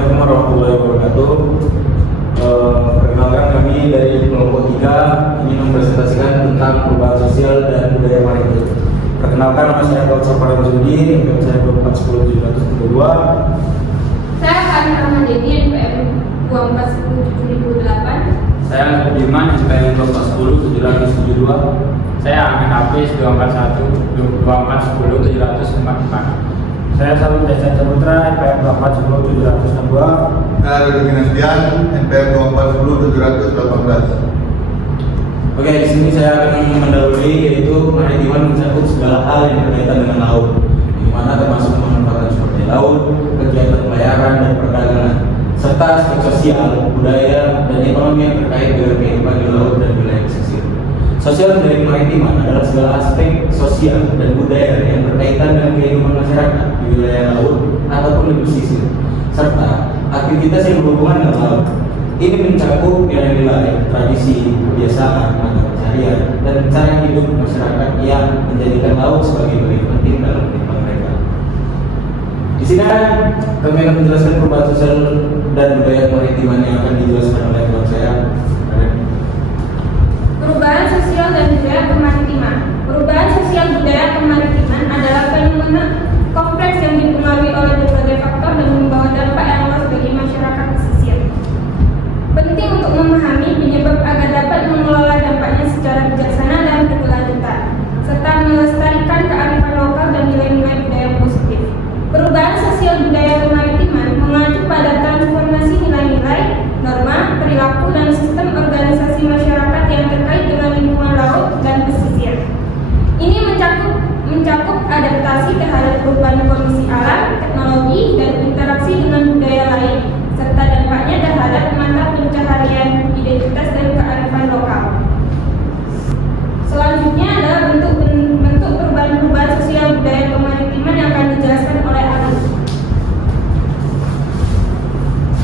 Assalamualaikum warahmatullahi wabarakatuh. Perkenalkan kami dari kelompok 3 ingin mempresentasikan tentang perubahan sosial dan budaya maritim. Perkenalkan, nama saya Dr. Farhan Zudi, NPM saya 2410732. Saya Karin Rahmadini, NPM 2410708. Saya Budiman, NPM 2410772. Saya Ahmed Hafiz, 2410744. Saya Salim Desa Saputra, NPM 2410762. Saya Rudi Ginestian, NPM 2410718. Oke, di sini saya akan mendahului yaitu kemaritiman mencakup segala hal yang berkaitan dengan laut, di mana termasuk pemanfaatan sumber daya laut, kegiatan pelayaran dan perdagangan, serta aspek sosial, budaya, dan ekonomi yang terkait dengan kehidupan di laut dan wilayah pesisir. Sosial dari kemaritiman adalah segala aspek sosial dan budaya yang berkaitan dengan kehidupan masyarakat di wilayah laut ataupun di pesisir, serta aktivitas yang berhubungan dengan laut. Ini mencakup nilai-nilai, tradisi, kebiasaan, mata pencaharian, dan cara hidup masyarakat yang menjadikan laut sebagai bagian penting dalam kehidupan mereka. Di sini kami akan menjelaskan perubahan sosial dan budaya kemaritiman yang akan dijelaskan oleh kawan saya. Perubahan sosial dan budaya kemaritiman. Perubahan sosial budaya kemaritiman adalah fenomena kompleks yang dipengaruhi oleh berbagai faktor dan membawa dampak yang luas bagi masyarakat pesisir. Penting untuk memahami penyebab agar dapat mengelola dampaknya secara bijaksana dan berkelanjutan, serta melestarikan kearifan lokal dan nilai-nilai budaya positif. Perubahan sosial budaya kemaritiman mengacu pada transformasi nilai-nilai, norma, perilaku, dan sistem organisasi masyarakat yang terkait dengan lingkungan laut dan pesisir. Ini mencakup adaptasi terhadap perubahan kondisi alam, teknologi, dan interaksi dengan budaya lain, serta dampaknya terhadap mata pencaharian, identitas, dan kearifan lokal. Selanjutnya adalah bentuk perubahan sosial budaya kemaritiman yang akan dijelaskan oleh Agus.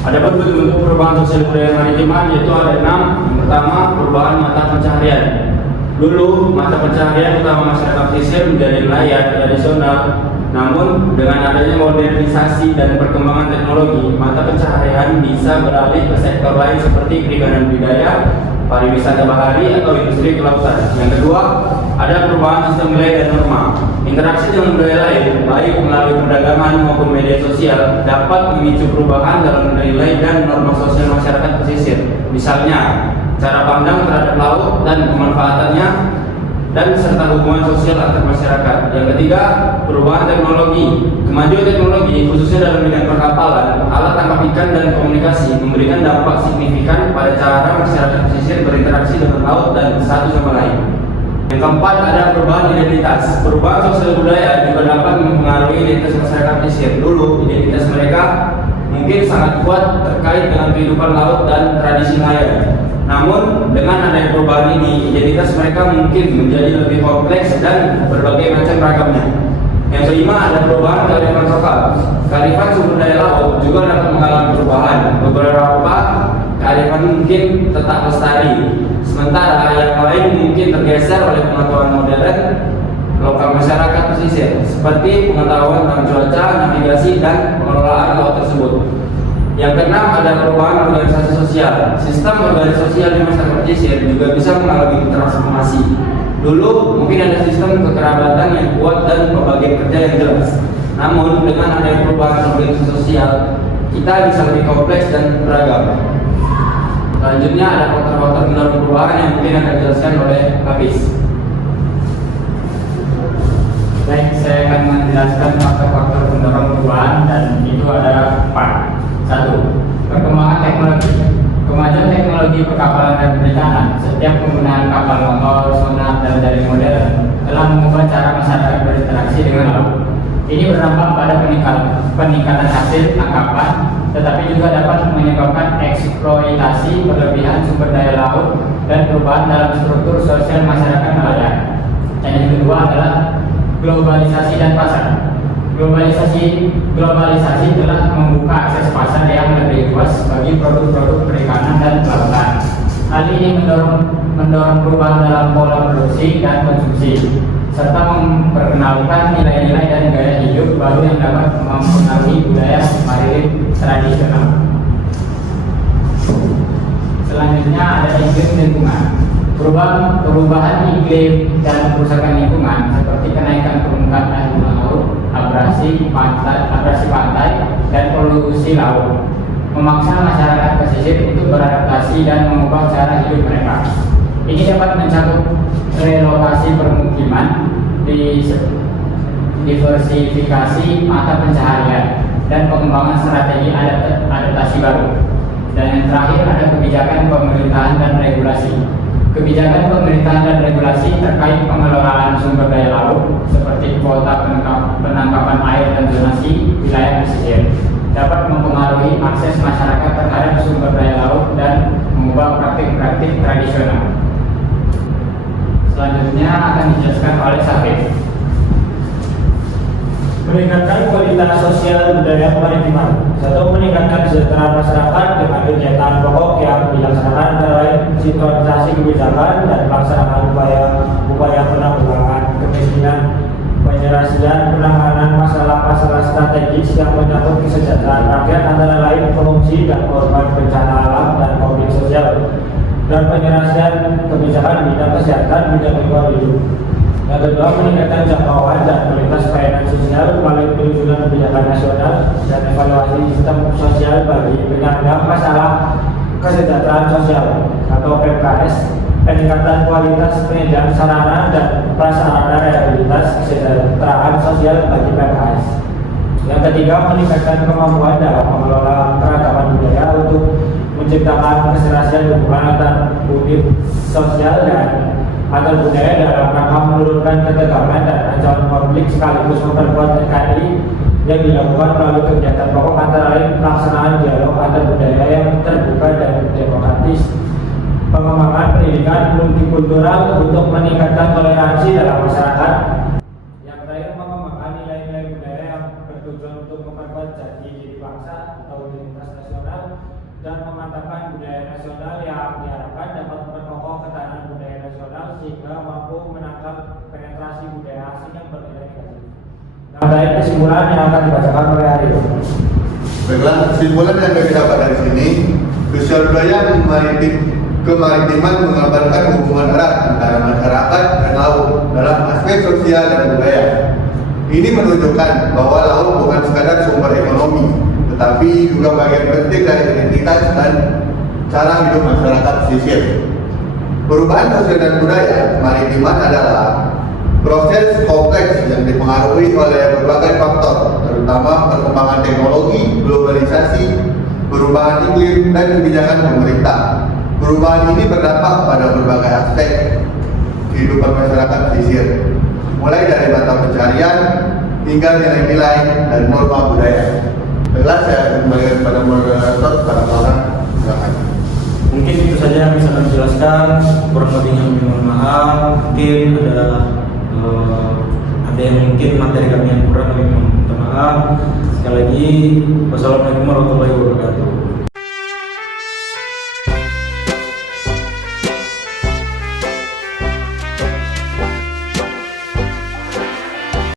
Ada bentuk perubahan sosial budaya kemaritiman, yaitu ada 6. Yang pertama, perubahan mata pencaharian. Dulu, mata pencaharian utama masyarakat pesisir menjadi nelayan tradisional. Namun, dengan adanya modernisasi dan perkembangan teknologi, mata pencaharian bisa beralih ke sektor lain seperti perikanan budidaya, pariwisata bahari, atau industri kelautan. Yang kedua, ada perubahan sistem nilai dan norma. Interaksi dengan budaya lain, baik melalui perdagangan maupun media sosial, dapat memicu perubahan dalam nilai dan norma sosial masyarakat pesisir. Misalnya, cara pandang terhadap laut dan pemanfaatannya, dan serta hubungan sosial antar masyarakat. Yang ketiga, perubahan teknologi. Kemajuan teknologi, khususnya dalam bidang perkapalan, alat tangkap ikan, dan komunikasi, memberikan dampak signifikan pada cara masyarakat pesisir berinteraksi dengan laut dan satu sama lain. Yang keempat, ada perubahan identitas. Perubahan sosial budaya juga dapat mempengaruhi identitas masyarakat pesisir. Dulu, identitas mereka mungkin sangat kuat terkait dengan kehidupan laut dan tradisi nelayan. Namun, dengan adanya perubahan ini, identitas mereka mungkin menjadi lebih kompleks dan berbagai macam ragamnya. Yang kelima, ada perubahan kearifan lokal. Kearifan sumber daya laut juga dapat mengalami perubahan. Beberapa kearifan mungkin tetap lestari, sementara yang lain mungkin tergeser oleh pengetahuan modern lokal masyarakat pesisir, seperti pengetahuan tentang cuaca, navigasi, dan pengelolaan laut tersebut. Yang keenam, ada perubahan organisasi sosial. Sistem organisasi sosial di masyarakat pesisir juga bisa mengalami transformasi. Dulu mungkin ada sistem kekerabatan yang kuat dan pembagian kerja yang jelas. Namun dengan adanya perubahan organisasi sosial, kita bisa lebih kompleks dan beragam. Selanjutnya ada faktor-faktor pendorong perubahan yang mungkin akan dijelaskan oleh Hafiz. Baik, saya akan menjelaskan faktor-faktor pendorong perubahan, dan itu ada 4. 1. Perkembangan teknologi. Kemajuan teknologi perkapalan dan perikanan, setiap penggunaan kapal motor, sonar, dan jaring modern telah mengubah cara masyarakat berinteraksi dengan laut. Ini berdampak pada peningkatan hasil tangkapan, tetapi juga dapat menyebabkan eksploitasi berlebihan sumber daya laut dan perubahan dalam struktur sosial masyarakat nelayan. Dan yang kedua adalah globalisasi dan pasar. Globalisasi telah membuka akses pasar yang lebih luas bagi produk-produk perikanan dan kelautan. Hal ini mendorong perubahan dalam pola produksi dan konsumsi. serta memperkenalkan nilai-nilai dan gaya hidup baru yang dapat mempengaruhi budaya maritim tradisional. Selanjutnya ada iklim lingkungan. Perubahan iklim dan kerusakan lingkungan seperti kenaikan permukaan air laut, abrasi pantai, dan polusi laut memaksa masyarakat pesisir untuk beradaptasi dan mengubah cara hidup mereka. Ini dapat mencakup relokasi permukiman, diversifikasi mata pencaharian, dan pengembangan strategi adaptasi baru. Dan yang terakhir ada kebijakan pemerintahan dan regulasi. Kebijakan pemerintahan dan regulasi terkait pengelolaan sumber daya laut seperti kuota penangkapan air dan zonasi wilayah pesisir dapat mempengaruhi akses masyarakat terhadap sumber daya laut dan mengubah praktik-praktik tradisional. Selanjutnya akan dijelaskan oleh Syafif. Meningkatkan kualitas sosial budaya kemaritiman. Satu, meningkatkan kesejahteraan masyarakat dengan kegiatan pokok yang dilaksanakan antara lain sinkronisasi kebijakan dan pelaksanaan upaya penanggulangan kemiskinan, penyelesaian penanganan masalah-masalah strategis yang menyangkut kesejahteraan rakyat antara lain pengungsi dan korban bencana alam dan konflik sosial, dan penyelesaian kebijakan bidang kesehatan, bidang lingkungan hidup. Yang kedua, meningkatkan jangkauan dan kualitas pelayanan sosial melalui penyusunan kebijakan nasional dan evaluasi sistem sosial bagi penyandang masalah kesejahteraan sosial atau PKS, peningkatan kualitas penyediaan sarana dan prasarana rehabilitas kesejahteraan sosial bagi PKS. Yang ketiga, meningkatkan kemampuan dalam mengelola keragaman budaya untuk menciptakan keserasian hubungan antar unit sosial dan antar budaya dalam rangka menurunkan ketegangan dan ancaman konflik sekaligus memperkuat NKRI yang dilakukan melalui kegiatan pokok antara lain pelaksanaan dialog antar budaya yang terbuka dan demokratis, pengembangan pendidikan multikultural untuk meningkatkan toleransi dalam masyarakat. Yang terakhir, mengembangkan nilai-nilai budaya yang bertujuan untuk memperkuat jati diri bangsa atau identitas nasional dan memantapkan budaya nasional yang diharapkan dapat memperkokoh ketahanan budaya nasional sehingga mampu menangkap penetrasi budaya asing yang bernilai negatif. Nah, baik, kesimpulan yang akan dibacakan oleh Arif. Baiklah, kesimpulan yang kami dapat dari sini, sosial budaya kemaritiman menggambarkan hubungan erat antara masyarakat dan laut dalam aspek sosial dan budaya. Ini menunjukkan bahwa laut bukan sekadar sumber ekonomi, tetapi juga bagian penting dari identitas dan cara hidup masyarakat pesisir. Perubahan sosial dan budaya kemaritiman adalah proses kompleks yang dipengaruhi oleh berbagai faktor, terutama perkembangan teknologi, globalisasi, perubahan iklim, dan kebijakan pemerintah. Perubahan ini berdampak pada berbagai aspek kehidupan masyarakat pesisir, mulai dari mata pencarian hingga nilai-nilai dan norma budaya. Baiklah, saya akan kembali kepada moderator, para orang. Silakan. Mungkin itu saja yang bisa kami jelaskan. Kurang lebihnya mohon maaf. Mungkin ada yang mungkin materi kami yang kurang, kami minta maaf. Sekali lagi, wassalamualaikum warahmatullahi wabarakatuh.